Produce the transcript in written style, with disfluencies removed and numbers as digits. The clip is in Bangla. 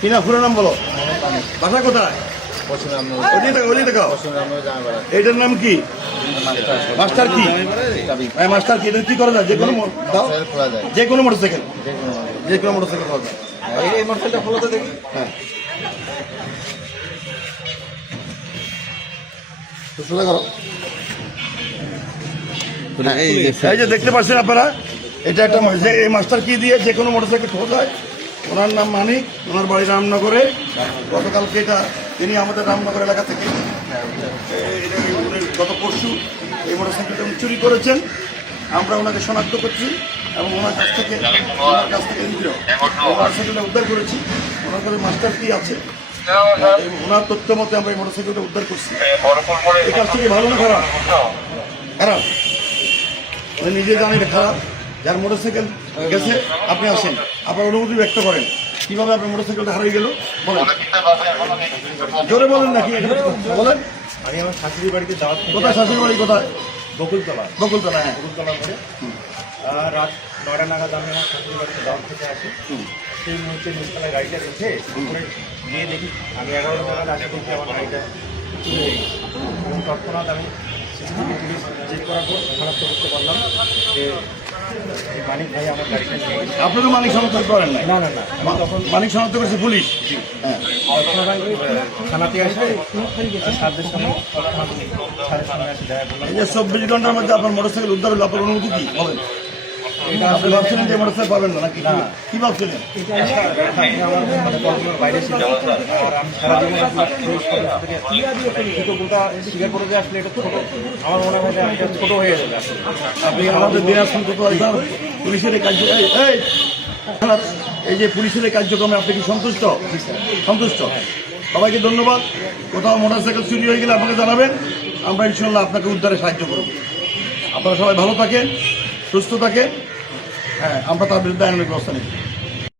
কি না পুরো নাম বলো, বাসা কোথায়? এটার নাম কি? মাস্টার কি? মাস্টার কি? এটা কি করা যায়? যে কোনো যে কোনো মোটরসাইকেল, যে কোনো মোটরসাইকেল পাওয়া যায়। এই মোটরসাইকেলটা খোলা তো দেখি। হ্যাঁ, সোজা করো। এই যে দেখতে পাচ্ছেন আপনারা, এটা একটা এই মাস্টার কি দিয়ে যে কোনো মোটরসাইকেল খোলা যায়। ওনার নাম মানিক, ওনার বাড়ি রামনগরে। গতকালকে এটা তিনি আমাদের রামনগর এলাকা থেকে গত পরশু এই মোটরসাইকেলটা উনি চুরি করেছেন। আমরা ওনাকে শনাক্ত করছি এবং ওনার কাছ থেকে মোটরসাইকেলটা উদ্ধার করেছি। ওনার কাছে মাস্টার কি আছে, ওনার তথ্য মতে আমরা এই মোটরসাইকেলটা উদ্ধার করছি। এই কাজ থেকে ভালো না খারাপ? খারাপ। উনি নিজে জানেন খারাপ। যার মোটরসাইকেল গেছে আপনি আসেন, আপনার অনুভূতি ব্যক্ত করেন কিভাবে আপনার মোটরসাইকেলটা হারিয়ে গেল বলেন, জোরে বলেন নাকি বলেন। আমি আমার শাশুড়ি বাড়িতে যাওয়ার থেকে। কোথায় শাশুড়ি বাড়ি? কোথায়? বকুলতলা। বকুলতলা, হ্যাঁ। বকুলতলা করে রাত 9টা নাগাদ আমি আমার শাশুড়ি বাড়িতে যাওয়ার থেকে আসি। সেই মুহূর্তে নিচতলায় গাড়িটা রেখে উপরে গিয়ে দেখি আমি 11টা নাগাদ আসে দেখি আমার গাড়িটা চলে গেছে। এবং তৎক্ষণাৎ আমি সিসিটিভি পুলিশ চেক করার পর শনাক্ত করতে পারলাম যে মানিক ভাই আমার গাড়িটা নিয়ে গেছে। আপনাকে মানিক শনাক্ত করেন নাই? না না না, আমি তখন মানিক শনাক্ত করেছে পুলিশ। হ্যাঁ, থানাতে আসে সাতদের সামনে সাড়ে সামনে আসে দেখা করলাম। এই যে 24 ঘন্টার মধ্যে আপনার মোটরসাইকেল উদ্ধার হলো, আপনার অনুভূতি কি বলেন? আপনি ভাবছিলেন যে মোটরসাইকেল পাবেন না নাকি? কি ভাবছিলেন? আমার মানে কল্পনার বাইরে ছিল। আর আমি সারাদিন কৃতজ্ঞতা স্বীকার করে যে আসলে এটা ছোট, আমার মনে হয় যে এটা ছোট হয়ে যাবে। আপনি আমাদের দিনাজপুর পুলিশের এই কার্য এই যে পুলিশের এই কার্যক্রমে আপনি কি সন্তুষ্ট? সন্তুষ্ট। সবাইকে ধন্যবাদ। কোথাও মোটরসাইকেল চুরি হয়ে গেলে আপনাকে জানাবেন, আমরা ইনশাল্লাহ আপনাকে উদ্ধারে সাহায্য করব। আপনারা সবাই ভালো থাকেন, সুস্থ থাকেন। হ্যাঁ, আমরা তার বিরুদ্ধে আইনের ব্যবস্থা নিই।